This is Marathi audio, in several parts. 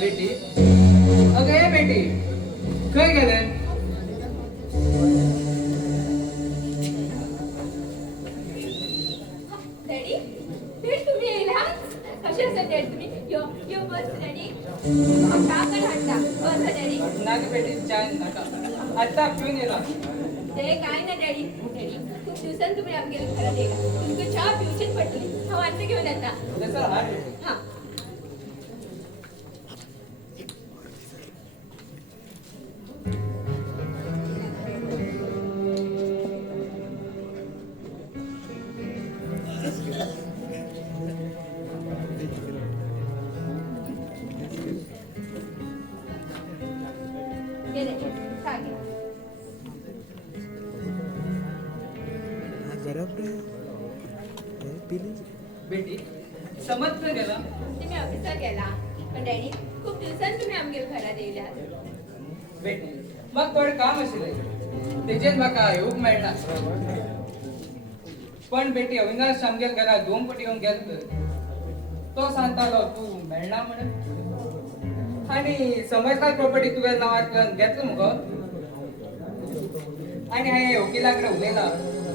बेटी अगं ये बेटी खंय गेले डॅडी भेट तुम्ही येला कसे असं डॅडी तुम्ही यो यो बस डॅडी चहा कर हट्टा बस डॅडी नाग बेटी चाय नका आता पिऊन येला ते काय ना डॅडी डॅडी खूप दिवसांनी तुम्ही आमच्या घरात येला तुमची चहा पिऊचीच पडली हा वाटते घेऊन येता तसं हा हा ये डॅडी चहा घे बेटी समजलं गेला तुम्ही ऑफिसला गेला पण डॅडी खूप दिवसांनी तुम्ही आमच्या घरात येयला बेटी मग थोडं काम आशिल्लें तेजेर म्हाका येवंक मेळना पण बेटी अविनाश आमगेर घरा 2 पटी येवन गेलो तो सांगतालो तूं मेळना म्हणून आनी समजदार प्रॉपर्टी तुगे नांवांतल्यान घेतलो मुगो आनी हांवें वकिला कडेन उलयला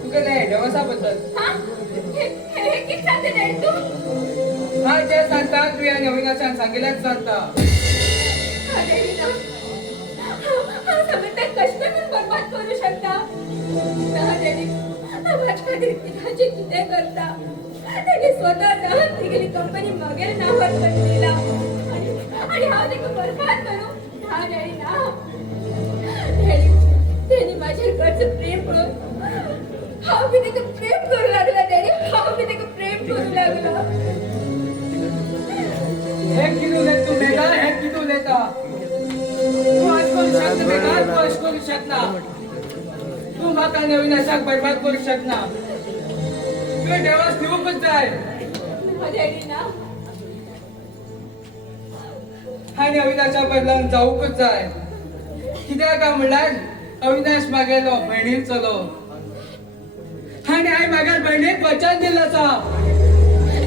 तुगेले डिवोर्सा बद्दल हा हे किती सांगते डॅडी तू हांव जे सांगता तुवें आनी अविनाशान सांगिल्लेच सांगता डॅडी ना हा समजता कष्ट करून बरबाद करू शकता ना डॅडी माझ्या खातीर कितें कितें करता ताणे स्वता जावन तिगेली कंपनी म्हगेर नांवार करून दिला आणि हांव ताका बरबाद करूं ना डॅडी ना डॅडी ताणे माझ्यार करचें प्रेम पळोवन हांव बी ताका प्रेम करूं लागला डॅडी हांव बी ताका प्रेम करूं लागला हे किती उलयता तूं मेघा हे किती उलयता तूं अशें करूं शकना मेघा तूं अशें करूं शकना तूं म्हाका आनी अविनाशाक बरबाद करूं शकना तुवें डिवोर्स दिवंकूच जाय ना डॅडी ना आनी अविनाशा बदलान जावंकूच जाय कित्याक काय म्हणल्यार अविनाश म्हागेलो भयणीन चलो आनी हांवें म्हागे भयणीक वचन दिल्लें आसा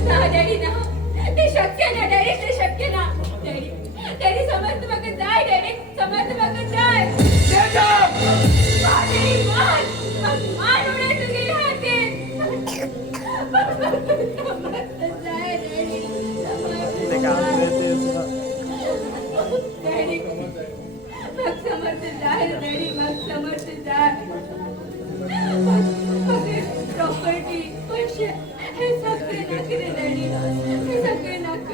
ना डॅडी ना ते शक्य ना डॅडी ते शक्य ना डॅडी डॅडी समज म्हाका जाय डॅडी समज म्हाका जाय तेजा डॅडी मान उडय तुगे हातीन समज जाय डॅडी डॅडी मग समर्थ जाय डॅडी मग समर्थ जाय प्रॉपर्टी पैसे हे सगळे नाके रे डॅडी हे सगळे नाक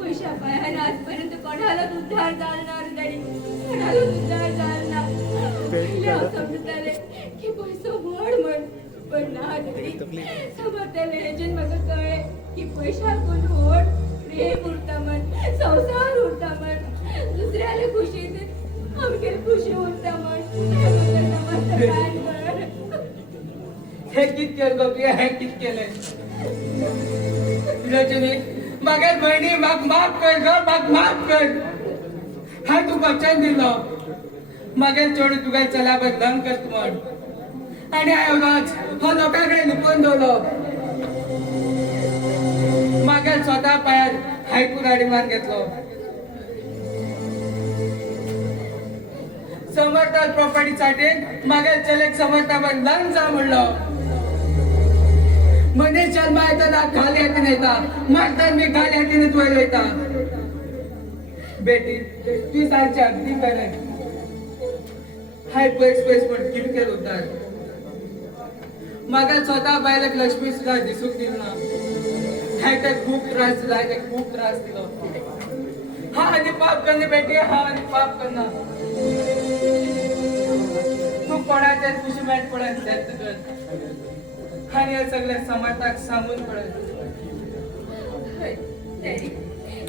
पैशा पायान आजपर्यंत कोणालाच उद्धार जाणार डॅडी कोणालाच उद्धार जाणार पहिले हांव समजताले की पैसो व्हड म्हण पण ना डॅडी समजताले हेजेन म्हाका कळ्ळें की पैशाकून व्हड प्रेम उरता म्हण संसार उरता म्हण दुसऱ्याले खुशीत आमगेर खुशी उरता म्हण हे म्हाका समजता काय म्हण हे कित केलें गो तुवें हे कित केलें रजनी म्हागे भयणी म्हाका माफ कर गो म्हाका माफ कर हांवें तुका वचन दिलो म्हागे चेडूं तुगे चल्या बदलान करता म्हण आनी हांवें आज हो लोकां कडेन लिपोवन दवरलो म्हागे स्वता पांयार हांवें कुराडीमान घेतलो समर्था प्रॉपर्टी साठीन म्हागे चलेक समर्था बदलान जा म्हणलो मनीस जन्मा येतना खाली हातीन येता मरतना मी खाली हातीनच वयर वयता बेटी तू सांगचे अगदी खरें हाय पयस पण कितें केलें उद्धार म्हाका स्वता बायलेक लक्ष्मी सुद्दां दिसूंक दिना हांवें तेका खूब त्रास दिलो हांवें तेका खूब त्रास दिलो हांव आनी पाप करना बेटी हांव आनी पाप करना तूं कोणाचेर खुशी मेळटा पळय तेंच कर आनी हे सगळें समर्थाक सांगून पळय डॅडी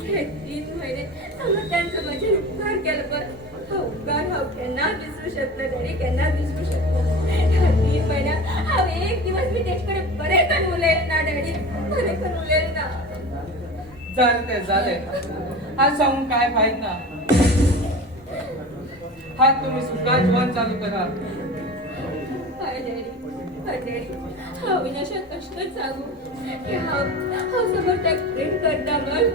हे 3 महिने समर्थांचं माझे उपकार केलं पण हा उपकार हांव केन्नाच विसरू शकना डॅडी केन्नाच विसरू शकना ह्या 3 महिन्यात हांव एक दिवस बी तेजे कडेन बरें करून उलयलें ना डॅडी बरें करून उलयलें ना जालें तें जालें आज सांगून काय फायद ना हात तुम्ही सुखात जीवन चालू करा हाय डॅडी हांव विनाशाक कशेंच सांगू की हांव समर्थाक प्रेम करता म्हण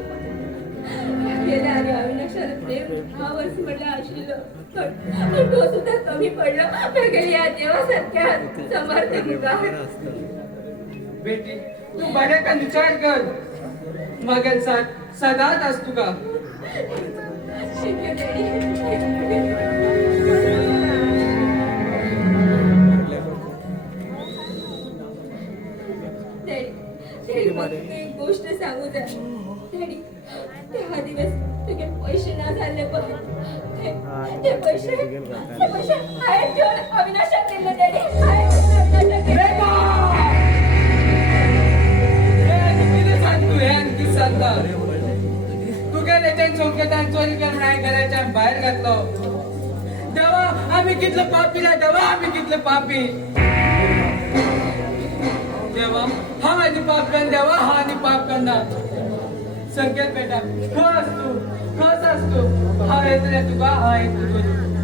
गेल्या आणि अविनाशाला प्रेम हा वर्ष म्हटलं आशिलं पण तो सुद्धा कमी पडलो गेली या देवासारख्या समर्थ मुलगा बेटी तू बऱ्याचा विचार कर मग सदाच असतो का एक गोष्ट सांगू द्या डॅडी ते हा दिवस तुझे पैसे ना झाले बघ ते पैसे आहेत ठेवून अविनाशात दिले डॅडी अविनाशात दिले तू काय त्याच्या चौकेतान चोरी करून नाही घराच्या बाहेर घातलो देवा आम्ही कितलं पापीला देवा आम्ही कितलं पापी देवा हा माझी पाप कर देवा हा आणि पाप करणार संकेत बेटा खस असतो हा येत रे तुका हा येत तुझ